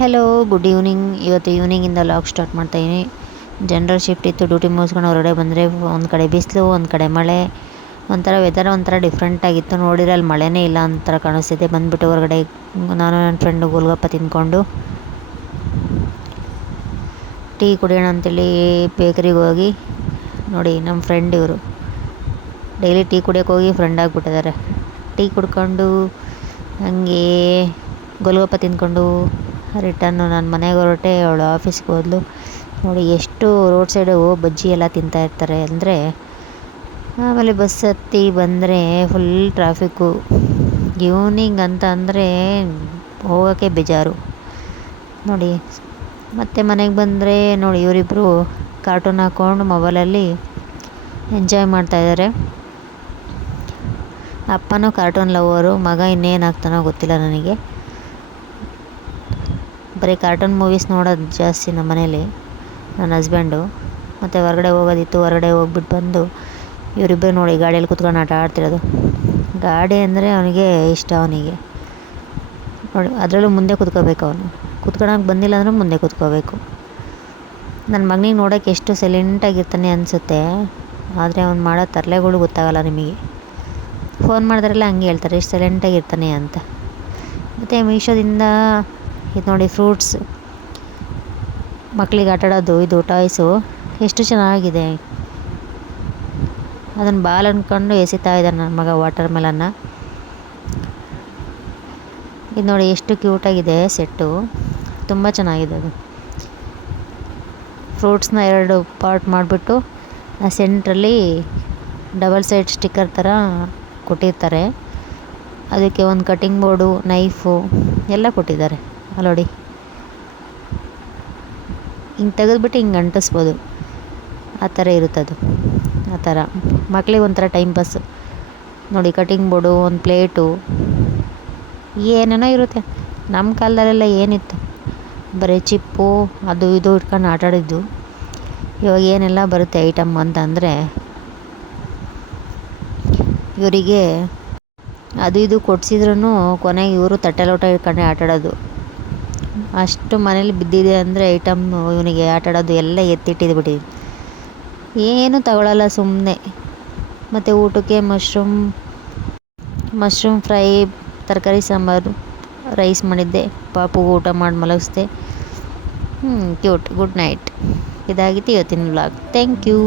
Hello good evening. ಇವತ್ತು ಈವ್ನಿಂಗಿಂದ log start ಮಾಡ್ತಾಯಿದ್ದೀನಿ. General shift ಇತ್ತು, ಡ್ಯೂಟಿ ಮುಗಿಸ್ಕೊಂಡು ಹೊರಗಡೆ ಬಂದರೆ ಒಂದು ಕಡೆ ಬಿಸಿಲು, ಒಂದು ಕಡೆ ಮಳೆ, ಒಂಥರ ವೆದರ್ ಒಂಥರ ಡಿಫ್ರೆಂಟಾಗಿತ್ತು. ನೋಡಿದ್ರೆ ಅಲ್ಲಿ ಮಳೆನೇ ಇಲ್ಲ ಅಂತರ ಕಾಣಿಸ್ತಿದೆ. ಬಂದುಬಿಟ್ಟು ಹೊರಗಡೆ ನಾನು ನನ್ನ ಫ್ರೆಂಡು ಗೋಲ್ಗಪ್ಪ ತಿಂದ್ಕೊಂಡು ಟೀ ಕುಡಿಯೋಣ ಅಂತೇಳಿ ಬೇಕರಿಗೆ ಹೋಗಿ, ನೋಡಿ ನಮ್ಮ ಫ್ರೆಂಡ್ ಇವರು ಡೈಲಿ ಟೀ ಕುಡಿಯೋಕೆ ಹೋಗಿ ಫ್ರೆಂಡ್ ಆಗಿಬಿಟ್ಟಿದ್ದಾರೆ. ಟೀ ಕುಡ್ಕೊಂಡು ಹಂಗೆ ಗೋಲ್ಗಪ್ಪ ತಿಂದ್ಕೊಂಡು ರಿಟರ್ನು ನಾನು ಮನೆಗೆ ಹೊರಟೆ. ಅವಳು ಆಫೀಸ್ಗೆ ಹೋದ್ಲು. ನೋಡಿ ಎಷ್ಟು ರೋಡ್ ಸೈಡು ಬಜ್ಜಿ ಎಲ್ಲ ತಿಂತಾಯಿರ್ತಾರೆ ಅಂದರೆ. ಆಮೇಲೆ ಬಸ್ ಹತ್ತಿ ಬಂದರೆ ಫುಲ್ ಟ್ರಾಫಿಕ್ಕು. ಈವ್ನಿಂಗ್ ಅಂತ ಅಂದರೆ ಹೋಗೋಕ್ಕೆ ಬೇಜಾರು. ನೋಡಿ ಮತ್ತೆ ಮನೆಗೆ ಬಂದರೆ ನೋಡಿ ಇವರಿಬ್ಬರು ಕಾರ್ಟೂನ್ ಹಾಕ್ಕೊಂಡು ಮೊಬೈಲಲ್ಲಿ ಎಂಜಾಯ್ ಮಾಡ್ತಾಯಿದ್ದಾರೆ. ಅಪ್ಪನೂ ಕಾರ್ಟೂನ್ ಲವರು, ಮಗ ಇನ್ನೇನು ಆಗ್ತಾನೋ ಗೊತ್ತಿಲ್ಲ ನನಗೆ. ಬರೀ ಕಾರ್ಟೂನ್ ಮೂವೀಸ್ ನೋಡೋದು ಜಾಸ್ತಿ ನಮ್ಮ ಮನೇಲಿ ನನ್ನ ಹಸ್ಬೆಂಡು. ಮತ್ತು ಹೊರಗಡೆ ಹೋಗೋದಿತ್ತು, ಹೊರಗಡೆ ಹೋಗ್ಬಿಟ್ಟು ಬಂದು ಇವರಿಬ್ಬರು ನೋಡಿ ಗಾಡಿಯಲ್ಲಿ ಕುತ್ಕೊಂಡು ಆಟ ಆಡ್ತಿರೋದು. ಗಾಡಿ ಅಂದರೆ ಅವನಿಗೆ ಇಷ್ಟ. ಅವನಿಗೆ ನೋಡಿ ಅದರಲ್ಲೂ ಮುಂದೆ ಕುತ್ಕೋಬೇಕು. ಅವನು ಕುತ್ಕೊಳಕ್ಕೆ ಬಂದಿಲ್ಲ ಅಂದರೂ ಮುಂದೆ ಕುತ್ಕೋಬೇಕು. ನನ್ನ ಮಗನಿಗೆ ನೋಡೋಕ್ಕೆ ಎಷ್ಟು ಸೈಲೆಂಟಾಗಿರ್ತಾನೆ ಅನಿಸುತ್ತೆ, ಆದರೆ ಅವ್ನು ಮಾಡೋ ತರಲೆಗಳು ಗೊತ್ತಾಗಲ್ಲ ನಿಮಗೆ. ಫೋನ್ ಮಾಡಿದ್ರೆಲ್ಲ ಹಂಗೆ ಹೇಳ್ತಾರೆ, ಎಷ್ಟು ಸೈಲೆಂಟಾಗಿರ್ತಾನೆ ಅಂತ. ಮತ್ತು ಮೀಶೋದಿಂದ ಇದು ನೋಡಿ ಫ್ರೂಟ್ಸ್, ಮಕ್ಕಳಿಗೆ ಆಟಾಡೋದು, ಇದು ಟಾಯ್ಸು ಎಷ್ಟು ಚೆನ್ನಾಗಿದೆ. ಅದನ್ನು ಬಾಲ್ ಅಂದ್ಕೊಂಡು ಎಸಿತಾ ಇದ್ದಾನೆ ನನ್ನ ಮಗ ವಾಟರ್ ಮೆಲನ್ನ. ಇದು ನೋಡಿ ಎಷ್ಟು ಕ್ಯೂಟಾಗಿದೆ ಸೆಟ್ಟು, ತುಂಬ ಚೆನ್ನಾಗಿದೆ. ಅದು ಫ್ರೂಟ್ಸ್ನ 2 ಪಾರ್ಟ್ ಮಾಡಿಬಿಟ್ಟು ಆ ಸೆಂಟ್ರಲ್ಲಿ ಡಬಲ್ ಸೈಡ್ ಸ್ಟಿಕ್ಕರ್ ಥರ ಕೊಟ್ಟಿರ್ತಾರೆ. ಅದಕ್ಕೆ ಒಂದು ಕಟ್ಟಿಂಗ್ ಬೋರ್ಡು, ನೈಫು ಎಲ್ಲ ಕೊಟ್ಟಿದ್ದಾರೆ. ನೋಡಿ ಹಿಂಗೆ ತೆಗೆದುಬಿಟ್ಟು ಹಿಂಗೆ ಅಂಟಿಸ್ಬೋದು, ಆ ಥರ ಇರುತ್ತದು. ಆ ಥರ ಮಕ್ಳಿಗೆ ಒಂಥರ ಟೈಮ್ ಪಾಸು. ನೋಡಿ ಕಟ್ಟಿಂಗ್ ಬೋರ್ಡು, ಒಂದು ಪ್ಲೇಟು, ಏನೇನೋ ಇರುತ್ತೆ. ನಮ್ಮ ಕಾಲದಲ್ಲೆಲ್ಲ ಏನಿತ್ತು, ಬರೀ ಚಿಪ್ಪು ಅದು ಇದು ಇಟ್ಕೊಂಡು ಆಟಾಡಿದ್ದು. ಇವಾಗ ಏನೆಲ್ಲ ಬರುತ್ತೆ ಐಟಮ್ ಅಂತ ಅಂದರೆ, ಇವರಿಗೆ ಅದು ಇದು ಕೊಡಿಸಿದ್ರೂ ಕೊನೆಗೆ ಇವರು ತಟ್ಟೆ ಲೋಟ ಇಟ್ಕೊಂಡೆ ಆಟಾಡೋದು. ಅಷ್ಟು ಮನೇಲಿ ಬಿದ್ದಿದೆ ಅಂದರೆ ಐಟಮ್ಮು ಇವನಿಗೆ ಆಟಾಡೋದು ಎಲ್ಲ ಎತ್ತಿಟ್ಟಿದ್ಬಿಟ್ಟಿದೆ. ಏನೂ ತಗೊಳ್ಳಲ್ಲ ಸುಮ್ಮನೆ. ಮತ್ತು ಊಟಕ್ಕೆ ಮಶ್ರೂಮ್ ಫ್ರೈ, ತರಕಾರಿ ಸಾಂಬಾರು, ರೈಸ್ ಮಾಡಿದ್ದೆ. ಪಾಪು ಊಟ ಮಾಡಿ ಮಲಗಿಸ್ದೆ. ಕ್ಯೂಟ್. Good night. ಇದಾಗಿತ್ತು ಇವತ್ತಿನ ವ್ಲಾಗ್. Thank you.